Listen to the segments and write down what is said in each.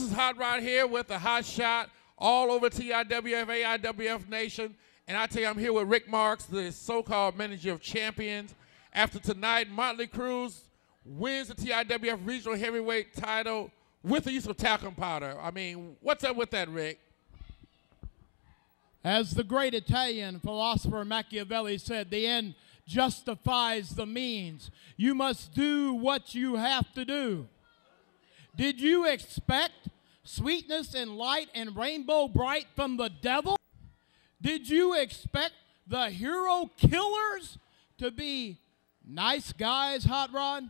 This is Hotrod here with the Hotshot all over TIWF, AIWF Nation. And I tell you, I'm here with Rick Marks, the so-called manager of champions. After tonight, Motley Cruz wins the TIWF Regional Heavyweight title with the use of talcum powder. I mean, what's up with that, Rick? As the great Italian philosopher Machiavelli said, the end justifies the means. You must do what you have to do. Did you expect sweetness and light and rainbow bright from the devil? Did you expect the hero killers to be nice guys, Hotrod?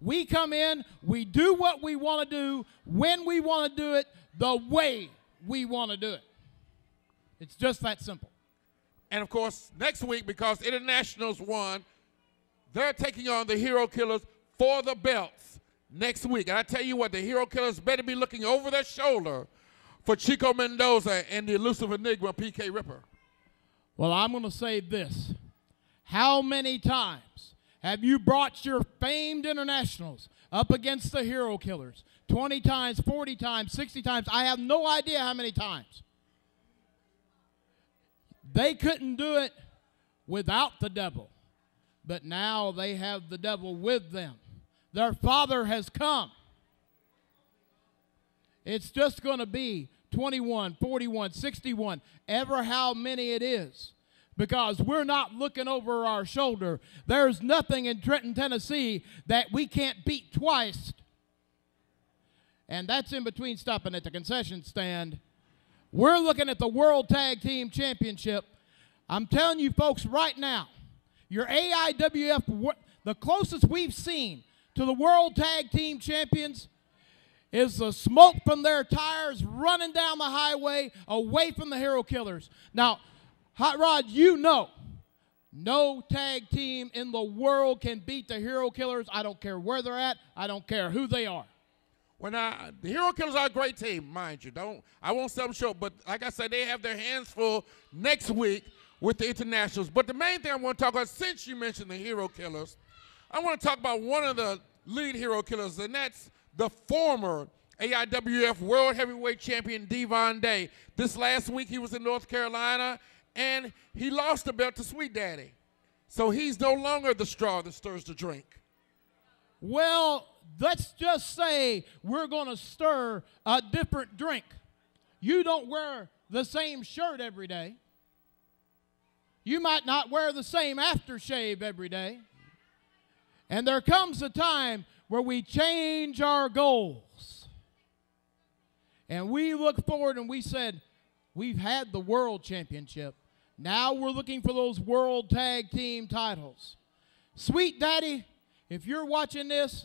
We come in, we do what we want to do, when we want to do it, the way we want to do it. It's just that simple. And, of course, next week, because Internationals won, they're taking on the Hero Killers for the belts next week. And I tell you what, the Hero Killers better be looking over their shoulder for Chico Mendoza and the elusive enigma PK Ripper. Well, I'm going to say this. How many times have you brought your famed Internationals up against the Hero Killers? 20 times, 40 times, 60 times. I have no idea how many times. They couldn't do it without the devil, but now they have the devil with them. Their father has come. It's just going to be 21, 41, 61, ever how many it is, because we're not looking over our shoulder. There's nothing in Trenton, Tennessee that we can't beat twice, and that's in between stopping at the concession stand. We're looking at the World Tag Team Championship. I'm telling you folks right now, your AIWF, the closest we've seen to the World Tag Team Champions is the smoke from their tires running down the highway away from the Hero Killers. Now, Hotrod, you know, no tag team in the world can beat the Hero Killers. I don't care where they're at. I don't care who they are. Well, now, the Hero Killers are a great team, mind you. I won't sell them short, but like I said, they have their hands full next week with the Internationals. But the main thing I want to talk about, since you mentioned the Hero Killers, I want to talk about one of the lead Hero Killers, and that's the former AIWF World Heavyweight Champion, Devon Day. This last week, he was in North Carolina, and he lost the belt to Sweet Daddy. So he's no longer the straw that stirs the drink. Well, let's just say we're going to stir a different drink. You don't wear the same shirt every day. You might not wear the same aftershave every day. And there comes a time where we change our goals. And we look forward and we said, we've had the World Championship. Now we're looking for those World Tag Team titles. Sweet Daddy, if you're watching this,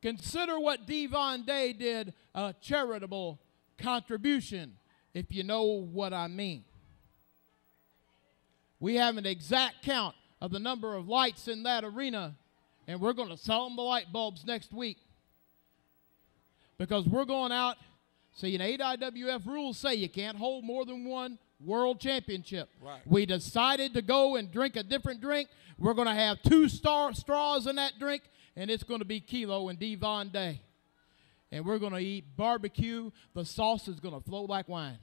consider what Devon Day did a charitable contribution, if you know what I mean. We have an exact count of the number of lights in that arena, and we're going to sell them the light bulbs next week. Because we're going out, see, in AIWF rules say you can't hold more than one world championship. Right. We decided to go and drink a different drink. We're going to have two straws in that drink, and it's going to be Kilo and Devon Day. And we're going to eat barbecue. The sauce is going to flow like wine.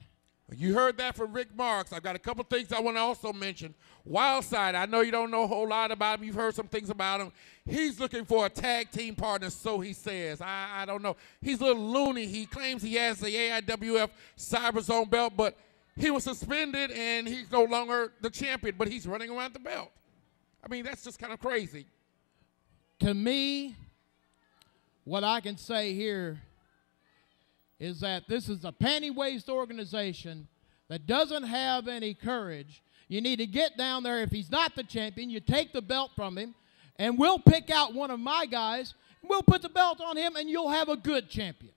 You heard that from Rick Marks. I've got a couple things I want to also mention. Wildside, I know you don't know a whole lot about him. You've heard some things about him. He's looking for a tag team partner, so he says. I don't know. He's a little loony. He claims he has the AIWF Cyber Zone belt, but he was suspended, and he's no longer the champion, but he's running around the belt. I mean, that's just kind of crazy. To me, what I can say here is that this is a panty-waist organization that doesn't have any courage. You need to get down there. If he's not the champion, you take the belt from him, and we'll pick out one of my guys, and we'll put the belt on him, and you'll have a good champion.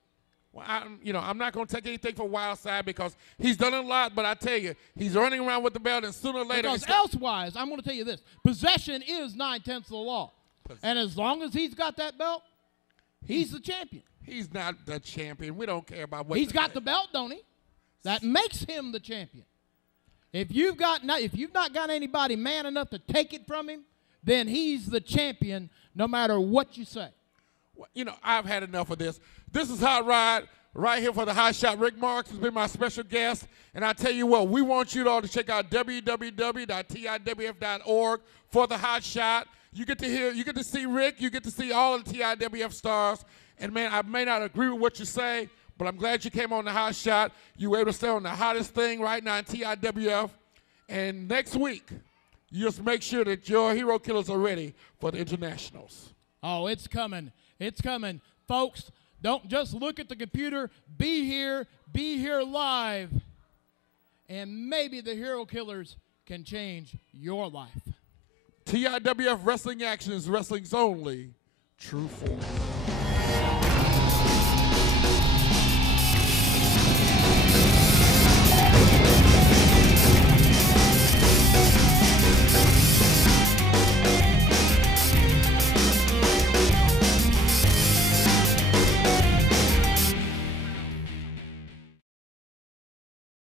Well, I'm not going to take anything from Wildside because he's done a lot, but I tell you, he's running around with the belt, and sooner or later... Because elsewise, I'm going to tell you this, possession is 9/10 of the law. And as long as he's got that belt, he's the champion. He's not the champion. We don't care about what he's got the belt, don't he? That makes him the champion. If you've not got anybody man enough to take it from him, then he's the champion no matter what you say. Well, I've had enough of this. This is Hotrod right here for the Hotshot. Rick Marks has been my special guest. And I tell you what, we want you all to check out www.TIWF.org for the Hotshot. You get to see Rick, you get to see all of the TIWF stars. And man, I may not agree with what you say, but I'm glad you came on the Hotshot. You were able to stay on the hottest thing right now in TIWF. And next week, you just make sure that your hero killers are ready for the internationals. Oh, it's coming. It's coming. Folks, don't just look at the computer. Be here live. And maybe the hero killers can change your life. TIWF Wrestling Action is wrestling's only true form.